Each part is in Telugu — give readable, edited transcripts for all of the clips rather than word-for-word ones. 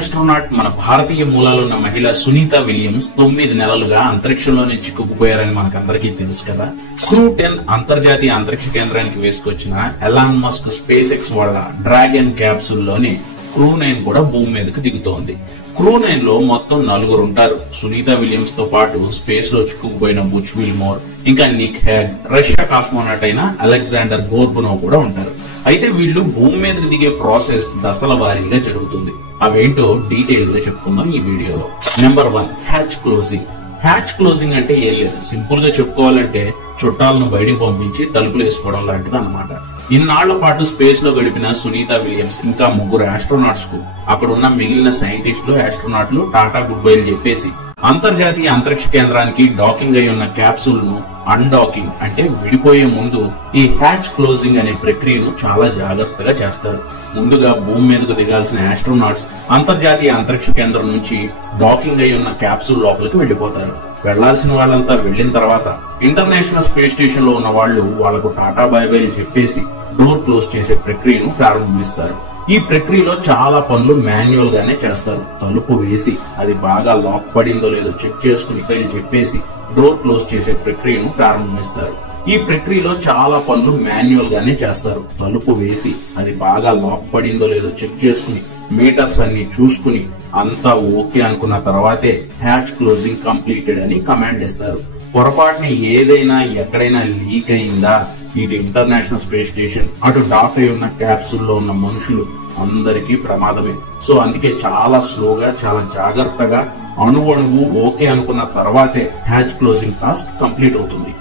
ఆస్ట్రోనాట్ మన భారతీయ మూలాలు ఉన్న మహిళ సునీత విలియమ్స్ 9 నెలలుగా అంతరిక్షంలోనే చిక్కుకుపోయారని మనకందరికీ తెలుసు కదా. క్రూ 10 అంతర్జాతీయ అంతరిక్ష కేంద్రానికి వేసుకొచ్చిన ఎలాన్ మస్క్ స్పేస్ ఎక్స్ వాళ్ళ డ్రాగన్ క్యాప్సూల్ లోని క్రూ 9 కూడా భూమి మీదకు దిగుతోంది. క్రూ 9 లో మొత్తం 4 ఉంటారు. సునీత విలియమ్స్ తో పాటు స్పేస్ లో చిక్కుకుపోయిన బుచ్ విల్మోర్, ఇంకా నిక్ హ్యాగ్, రష్యా కాస్మోనాట్ అయిన అలెగ్జాండర్ గోర్బునోవ్ కూడా ఉంటారు. అయితే వీళ్ళు భూమి మీదకి దిగే ప్రాసెస్ దశల వారీగా జరుగుతుంది. అవేంటో డీటెయిల్ గా చెప్పుకుందాం ఈ వీడియోలో. Number 1, hatch closing. Hatch closing అంటే ఏం లేదు, సింపుల్ గా చెప్పుకోవాలంటే చుట్టాలను బయటికి పంపించి తలుపులు వేసుకోవడం లాంటిది అన్నమాట. ఇన్నాళ్ల పాటు స్పేస్ లో గడిపిన సునీత విలియమ్స్ ఇంకా 3 ఆస్ట్రోనాట్స్ కు అక్కడున్న మిగిలిన సైంటిస్టులు, ఆస్ట్రోనాట్లు టాటా గుడ్ బైలు చెప్పేసి అంతర్జాతీయ అంతరిక్ష కేంద్రానికి డాకింగ్ అయి ఉన్న క్యాప్సూల్ ను అన్డాకింగ్ అంటే విడిపోయే ముందు ఈ హ్యాచ్ క్లోజింగ్ అనే ప్రక్రియను చాలా జాగ్రత్తగా చేస్తారు. ముందుగా భూమి మీదకు దిగాల్సిన ఆస్ట్రోనాట్స్ అంతర్జాతీయ అంతరిక్ష కేంద్రం నుంచి డాకింగ్ అయి ఉన్న క్యాప్సూల్ లోపలికి వెళ్లిపోతారు. వెళ్లాల్సిన వాళ్ళంతా వెళ్లిన తర్వాత ఇంటర్నేషనల్ స్పేస్ స్టేషన్ లో ఉన్న వాళ్ళు వాళ్లకు టాటా బై బై చెప్పేసి డోర్ క్లోజ్ చేసే ప్రక్రియను ప్రారంభిస్తారు. ఈ ప్రక్రియలో చాలా పనులు మాన్యువల్ గానే చేస్తారు. తలుపు వేసి అది బాగా లాక్ పడిందో లేదో చెక్ చేసుకుని చెప్పేసి డోర్ క్లోజ్ చేసే ప్రక్రియను ప్రారంభిస్తారు. ఈ ప్రక్రియలో చాలా పనులు మాన్యువల్ గానే చేస్తారు. తలుపు వేసి అది బాగా లాక్ పడిందో లేదో చెక్ చేసుకుని మీటర్స్ అన్ని చూసుకుని అంతా ఓకే అనుకున్న తర్వాతే హ్యాచ్ క్లోజింగ్ కంప్లీటెడ్ అని కమాండ్ ఇస్తారు. పొరపాటున ఏదైనా ఎక్కడైనా లీక్ అయిందా, ఇటు ఇంటర్నేషనల్ స్పేస్ స్టేషన్ అటు డాక్ అయి ఉన్న క్యాప్సూల్ లో ఉన్న మనుషులు అందరికీ ప్రమాదమే. సో అందుకే చాలా స్లోగా, చాలా జాగ్రత్తగా అణువణువు ఓకే అనుకున్న తర్వాతే హ్యాచ్ క్లోజింగ్ టాస్క్ కంప్లీట్ అవుతుంది.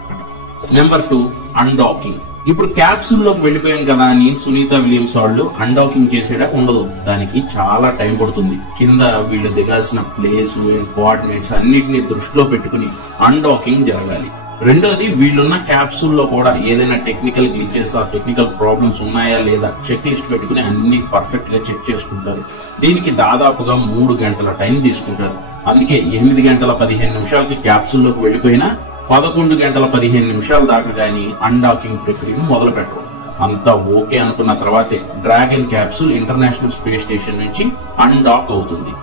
Number 2, undocking. ఇప్పుడు క్యాప్సూల్ లోకి వెళ్లిపోయాం కదా అని సునీత విలియమ్స్ వాళ్ళు అన్డాకింగ్ చేసేలా ఉండదు. దానికి చాలా టైం పడుతుంది. కింద వీళ్ళు దిగాల్సిన ప్లేస్ అండ్ కోఆర్డినేట్స్ అన్నిటిని దృష్టిలో పెట్టుకుని అన్డాకింగ్ జరగాలి. రెండోది, వీళ్ళున్న క్యాప్సూల్ లో కూడా ఏదైనా టెక్నికల్ గ్లిచెస్ ఆ టెక్నికల్ ప్రాబ్లమ్స్ ఉన్నాయా లేదా చెక్ లిస్ట్ పెట్టుకుని అన్ని పర్ఫెక్ట్ గా చెక్ చేసుకుంటారు. దీనికి దాదాపుగా 3 గంటల టైం తీసుకుంటారు. అందుకే 8 గంటల 15 నిమిషాలకి క్యాప్సూల్ లోకి వెళ్లిపోయినా 11 గంటల 15 నిమిషాల దాకా గానీ అన్డాకింగ్ ప్రక్రియను మొదలు పెట్టరు. అంతా ఓకే అనుకున్న తర్వాతే dragon capsule international space station నుంచి అన్డాక్ అవుతుంది.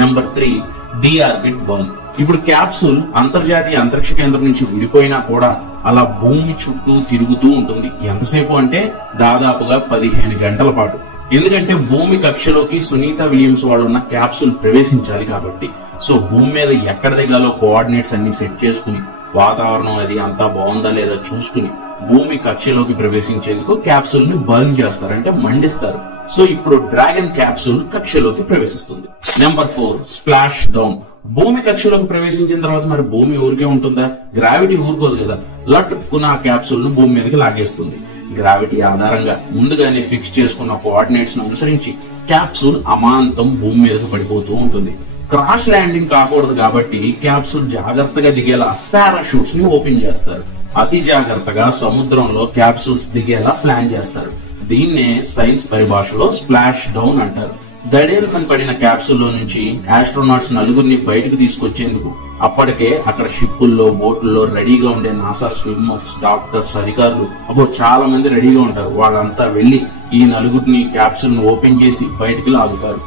Number 3, deorbit burn. ఇప్పుడు క్యాప్సూల్ అంతర్జాతీయ అంతరిక్ష కేంద్రం నుంచి విడిపోయినా కూడా అలా భూమి చుట్టూ తిరుగుతూ ఉంటుంది. ఎంతసేపు అంటే దాదాపుగా 15 గంటల పాటు. ఎందుకంటే భూమి కక్షలోకి సునీత విలియమ్స్ వాళ్ళు ఉన్న క్యాప్సూల్ ప్రవేశించాలి కాబట్టి. సో భూమి మీద ఎక్కడ దిగాలో కోఆర్డినేట్స్ అన్ని సెట్ చేసుకుని వాతావరణం అది అంతా బాగుందా లేదా చూసుకుని భూమి కక్షలోకి ప్రవేశించేందుకు క్యాప్సూల్ ని బర్న్ చేస్తారు, అంటే మండిస్తారు. సో ఇప్పుడు డ్రాగన్ క్యాప్సూల్ కక్షలోకి ప్రవేశిస్తుంది. Number 4, splash down. భూమి కక్షలోకి ప్రవేశించిన తర్వాత మరి భూమి ఊరికే ఉంటుందా? గ్రావిటీ ఊరుకోదు కదా, లట్టుకున్న ఆ క్యాప్సూల్ ను భూమి మీదకి లాగేస్తుంది. గ్రావిటీ ఆధారంగా ముందుగానే ఫిక్స్ చేసుకున్న కోఆర్డినేట్స్ ను అనుసరించి క్యాప్సూల్ అమాంతం భూమి మీదకి పడిపోతూ ఉంటుంది. క్రాష్ ల్యాండింగ్ కాకూడదు కాబట్టి క్యాప్సూల్ జాగ్రత్తగా దిగేలా పారాషూట్స్ ని ఓపెన్ చేస్తారు. అతి జాగ్రత్తగా సముద్రంలో క్యాప్సూల్స్ దిగేలా ప్లాన్ చేస్తారు. దీన్నే సైన్స్ పరిభాషలో స్ప్లాష్ డౌన్ అంటారు. దడేల్మన్ పడిన క్యాప్సూల్ లో నుంచి ఆస్ట్రోనాట్స్ 4 బయటకు తీసుకొచ్చేందుకు అప్పటికే అక్కడ షిప్పుల్లో, బోట్లలో రెడీగా ఉండే నాసా స్విమ్మర్స్, డాక్టర్స్, అధికారులు చాలా మంది రెడీగా ఉంటారు. వాళ్ళంతా వెళ్లి ఈ 4 క్యాప్సూల్ ను ఓపెన్ చేసి బయటికి లాగుతారు.